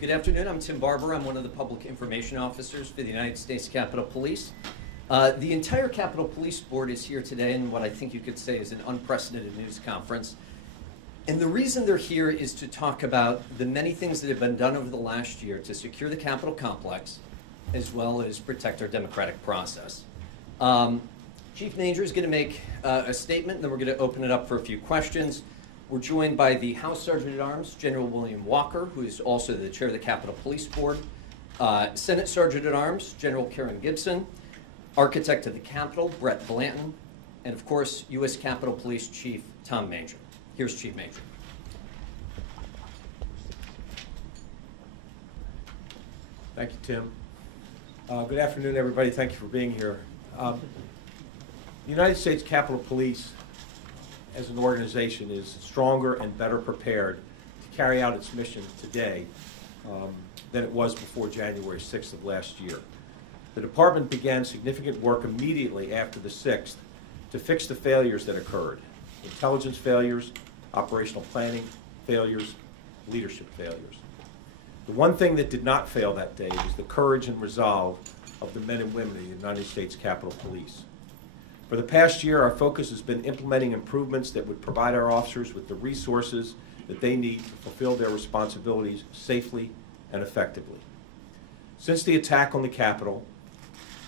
Good afternoon. I'm Tim Barber. I'm one of the public information officers for the United States Capitol Police. The entire Capitol Police Board is here today in what I think you could say is an unprecedented news conference. And the reason they're here is to talk about the many things that have been done over the last year to secure the Capitol complex, as well as protect our democratic process. Chief Manger is going to make a statement, and then we're going to open it up for a few questions. We're joined by the House Sergeant at Arms, General William Walker, who is also the chair of the Capitol Police Board, Senate Sergeant at Arms, General Karen Gibson, Architect of the Capitol, Brett Blanton, and of course, U.S. Capitol Police Chief Tom Manger. Here's Chief Manger. Thank you, Tim. Good afternoon, everybody. Thank you for being here. The United States Capitol Police as an organization is stronger and better prepared to carry out its mission today than it was before January 6th of last year. The department began significant work immediately after the 6th to fix the failures that occurred: intelligence failures, operational planning failures, leadership failures. The one thing that did not fail that day was the courage and resolve of the men and women of the United States Capitol Police. For the past year, our focus has been implementing improvements that would provide our officers with the resources that they need to fulfill their responsibilities safely and effectively. Since the attack on the Capitol,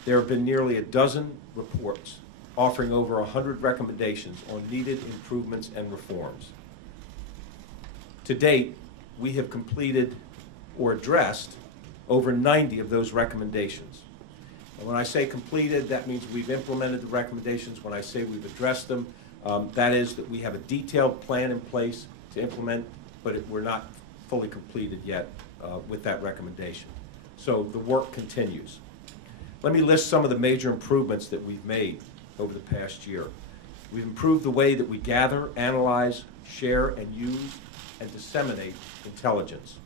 there have been nearly a dozen reports offering over 100 recommendations on needed improvements and reforms. To date, we have completed or addressed over 90 of those recommendations. And when I say completed, that means we've implemented the recommendations. When I say we've addressed them, that is that we have a detailed plan in place to implement, but we're not fully completed yet with that recommendation. So the work continues. Let me list some of the major improvements that we've made over the past year. We've improved the way that we gather, analyze, share, and use and disseminate intelligence.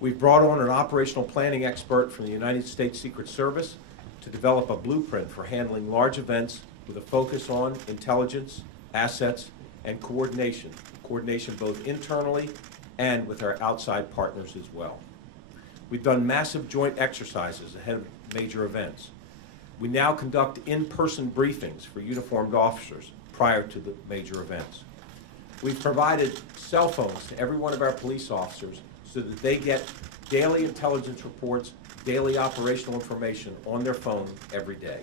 We've brought on an operational planning expert from the United States Secret Service to develop a blueprint for handling large events with a focus on intelligence, assets, and coordination both internally and with our outside partners as well. We've done massive joint exercises ahead of major events. We now conduct in-person briefings for uniformed officers prior to the major events. We've provided cell phones to every one of our police officers so that they get daily intelligence reports, daily operational information on their phone every day.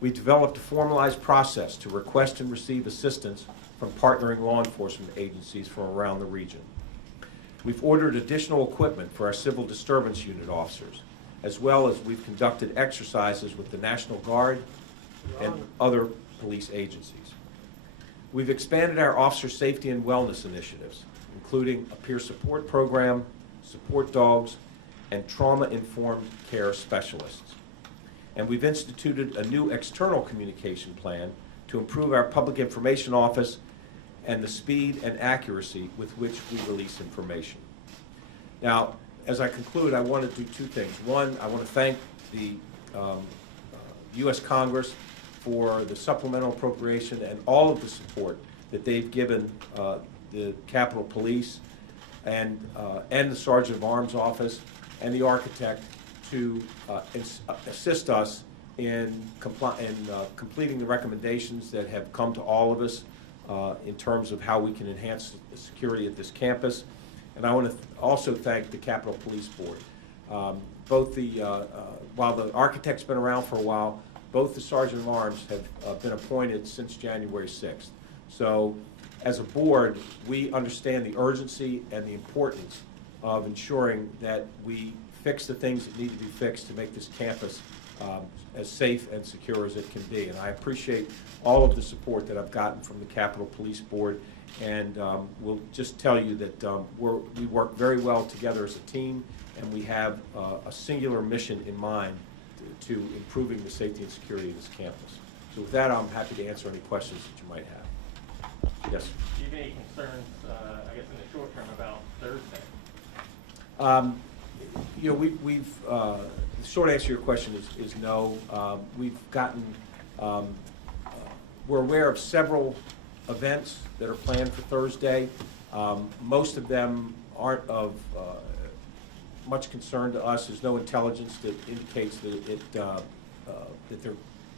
We've developed a formalized process to request and receive assistance from partnering law enforcement agencies from around the region. We've ordered additional equipment for our civil disturbance unit officers, as well as we've conducted exercises with the National Guard and other police agencies. We've expanded our officer safety and wellness initiatives, including a peer support program, support dogs, and trauma-informed care specialists. And we've instituted a new external communication plan to improve our public information office and the speed and accuracy with which we release information. Now, as I conclude, I want to do two things. One, I want to thank the U.S. Congress for the supplemental appropriation and all of the support that they've given the Capitol Police and the Sergeant of Arms Office and the Architect to assist us in completing the recommendations that have come to all of us in terms of how we can enhance the security at this campus. And I want to also thank the Capitol Police Board. While the Architect's been around for a while, both the Sergeant of Arms have been appointed since January 6th. So as a board, we understand the urgency and the importance of ensuring that we fix the things that need to be fixed to make this campus as safe and secure as it can be. And I appreciate all of the support that I've gotten from the Capitol Police Board, and we'll just tell you that we work very well together as a team, and we have a singular mission in mind to improving the safety and security of this campus. So with that, I'm happy to answer any questions that you might have. Yes? Do you have any concerns, I guess, in the short term about Thursday? You know, the short answer to your question is no. We've gotten, we're aware of several events that are planned for Thursday. Most of them aren't of much concern to us. There's no intelligence that indicates that that there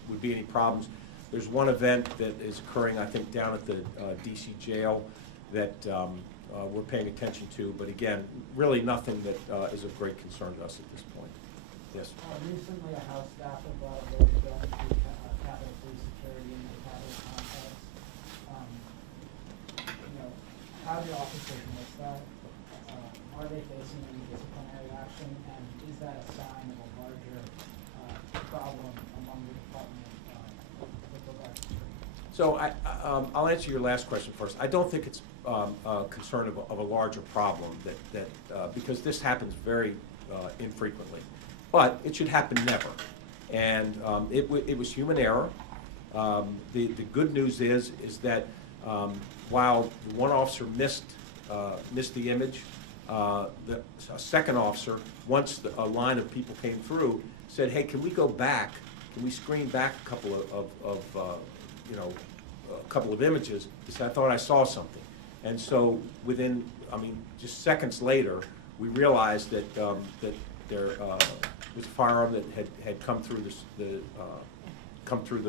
would be any problems. There's one event that is occurring, I think, down at the DC jail that we're paying attention to, but again, really nothing that is of great concern to us at this point. Yes? Recently, a House staffer brought a vote down to Capitol Police Security and the Capitol complex. How do officers miss that? Are they facing any disciplinary action, and is that a sign of a larger problem among the department with regard to security? So I'll answer your last question first. I don't think it's a concern of a larger problem because this happens very infrequently. But it should happen never. And it was human error. The good news is that while one officer missed the image, a second officer, once a line of people came through, said, "Hey, can we go back? Can we screen back a couple of images? Because I thought I saw something." And so within, just seconds later, we realized that there was a firearm that had come through come through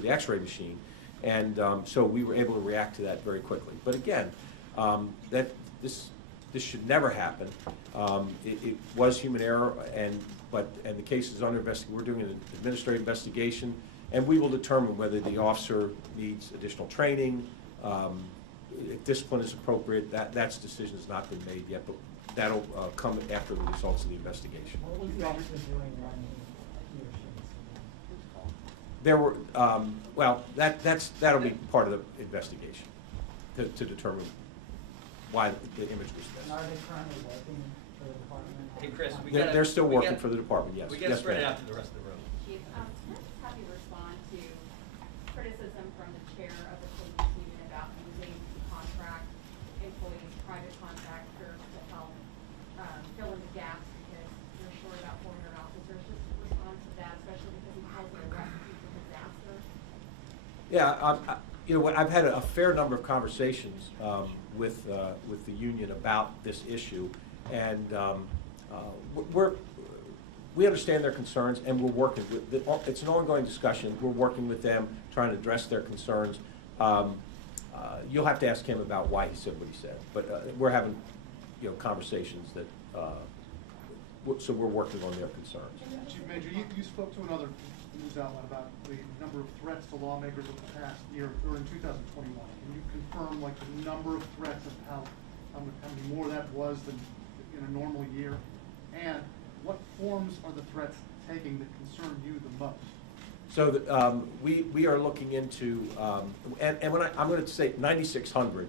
the X-ray machine, and so we were able to react to that very quickly. But again, this should never happen. It was human error, and the case is under investigation. We're doing an administrative investigation, and we will determine whether the officer needs additional training. If discipline is appropriate, that decision has not been made yet, but that'll come after the results of the investigation. What was the officer doing when he or she was? There were, that'll be part of the investigation to determine why the image was And missed. are they currently working for the department? Hey, Chris, we They're still working for the department, yes. We got to Yes, spread it ma'am. out to the rest of the room. Chief, can I just have you respond to criticism from the chair of the police union about using contract employees, private contractors to help fill in the gaps because you're short about 400 officers? Just respond to that, especially because he calls it a recipe for disaster. Yeah, I've had a fair number of conversations with the union about this issue, and we understand their concerns, and we're working with them. It's an ongoing discussion. We're working with them, trying to address their concerns. You'll have to ask him about why he said what he said, but we're having conversations that so we're working on their concerns. Chief Major, you spoke to another news outlet about the number of threats to lawmakers over the past year, or in 2021. Can you confirm, the number of threats and how many more that was than in a normal year? And what forms are the threats taking that concern you the most? So we are looking into, and when I'm going to say 9,600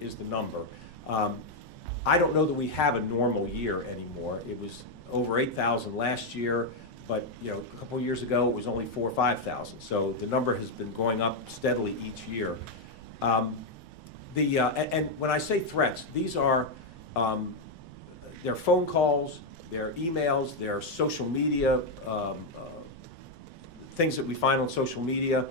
is the number. I don't know that we have a normal year anymore. It was over 8,000 last year, but a couple of years ago it was only 4,000 or 5,000. So the number has been going up steadily each year. And when I say threats, these are their phone calls, their emails, their social media, things that we find on social media.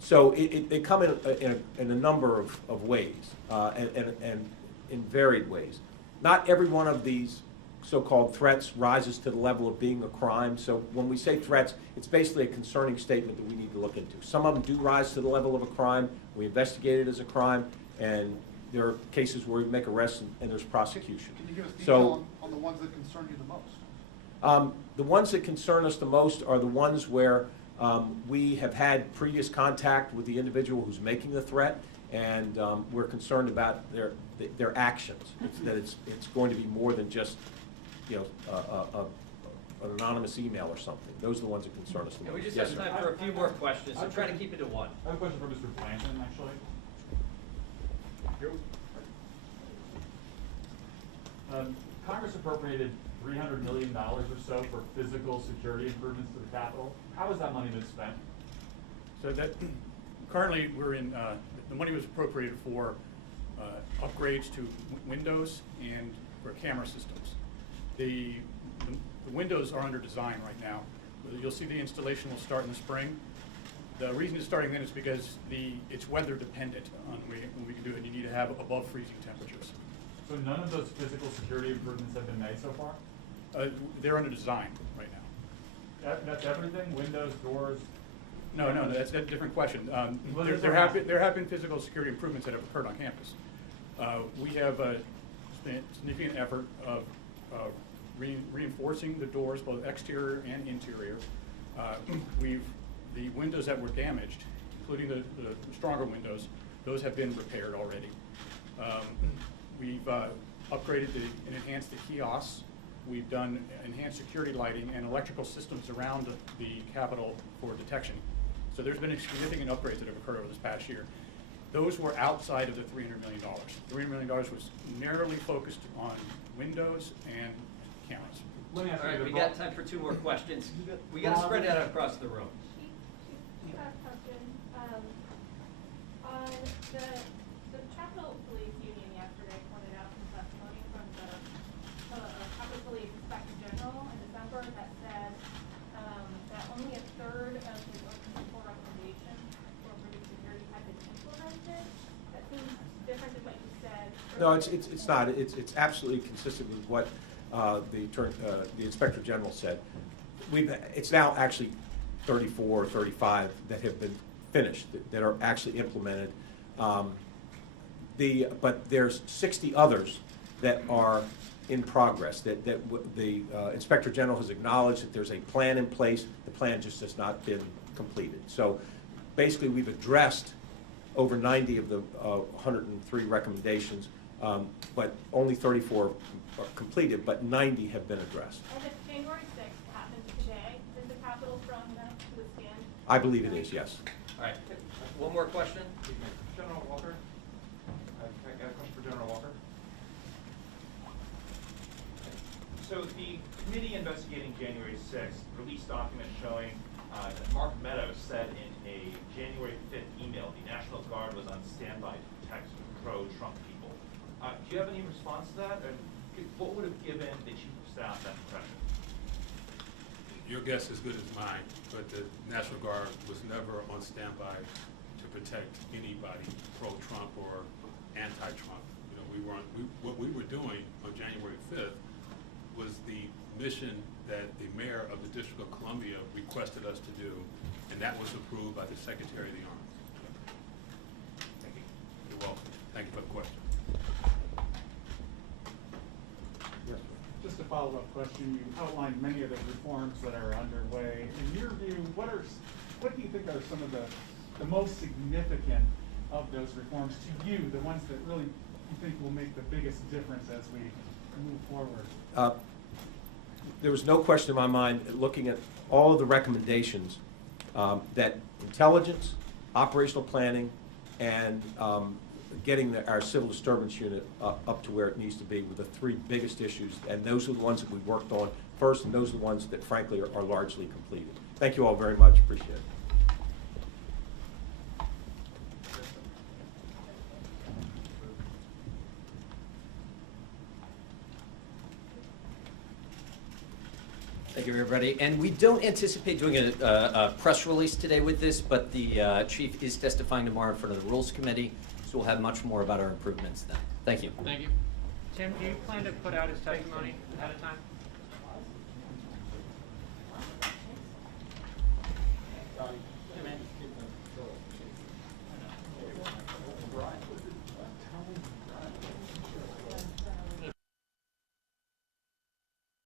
So they come in a number of ways, and in varied ways. Not every one of these so-called threats rises to the level of being a crime. So when we say threats, it's basically a concerning statement that we need to look into. Some of them do rise to the level of a crime. We investigate it as a crime, and there are cases where we make arrests and there's prosecution. Can you give us detail on the ones that concern you the most? The ones that concern us the most are the ones where we have had previous contact with the individual who's making the threat, and we're concerned about their actions. It's going to be more than just an anonymous email or something. Those are the ones that concern us the Yeah, most. we just Yes, have sir. time for a few more questions, so try to keep it to one. I have a question for Mr. Blanton, actually. Congress appropriated $300 million or so for physical security improvements to the Capitol. How has that money been spent? So that, currently, we're in, the money was appropriated for upgrades to windows and for camera systems. The windows are under design right now. You'll see the installation will start in the spring. The reason it's starting then is because it's weather dependent on when we can do it. You need to have above freezing temperatures. So none of those physical security improvements have been made so far? They're under design right now. That's everything? Windows, doors? No, that's a different question. Well, There have been physical security improvements that have occurred on campus. We have spent significant effort of reinforcing the doors, both exterior and interior. The windows that were damaged, including the stronger windows, those have been repaired already. We've upgraded and enhanced the kiosks. We've done enhanced security lighting and electrical systems around the Capitol for detection. So there's been significant upgrades that have occurred over this past year. Those were outside of the $300 million. $300 million was narrowly focused on windows and cameras. Let me ask All you. right, we got time for 2 more questions. We got to spread that out across the room. Chief, I have a question. On the Capitol Police Union yesterday pointed out some testimony from the Capitol Police Inspector General in December that said that only a third of the working report recommendations for reduced security had been implemented. That seems different than what you said. No, it's not. It's absolutely consistent with what the Inspector General said. It's now actually 34 or 35 that have been finished, that are actually implemented. But there's 60 others that are in progress, that the Inspector General has acknowledged that there's a plan in place. The plan just has not been completed. So basically, we've addressed over 90 of the 103 recommendations, but only 34 are completed, but 90 have been addressed. And if January 6th happens today, is the Capitol strong enough to withstand? I believe it is, yes. All right, one more question? General Walker? I got a question for General Walker. So the committee investigating January 6th released documents showing that Mark Meadows said in a January 5th email, the National Guard was on standby to protect pro-Trump people. Do you have any response to that? And what would have given the Chief of Staff that impression? Your guess is as good as mine, but the National Guard was never on standby to protect anybody pro-Trump or anti-Trump. You know, what we were doing on January 5th was the mission that the mayor of the District of Columbia requested us to do, and that was approved by the Secretary of the Army. Thank you. You're welcome. Thank you for the question. Yes, Just a follow-up question. You outlined many of the reforms that are underway. In your view, what do you think are some of the most significant of those reforms to you, the ones that really you think will make the biggest difference as we move forward? There was no question in my mind, looking at all of the recommendations, that intelligence, operational planning, and getting our civil disturbance unit up to where it needs to be were the 3 biggest issues, and those are the ones that we worked on first, and those are the ones that frankly are largely completed. Thank you all very much. Appreciate it. Thank you, everybody. And we don't anticipate doing a press release today with this, but the chief is testifying tomorrow in front of the Rules Committee, so we'll have much more about our improvements then. Thank you. Thank you. Tim, do you plan to put out his testimony ahead of time?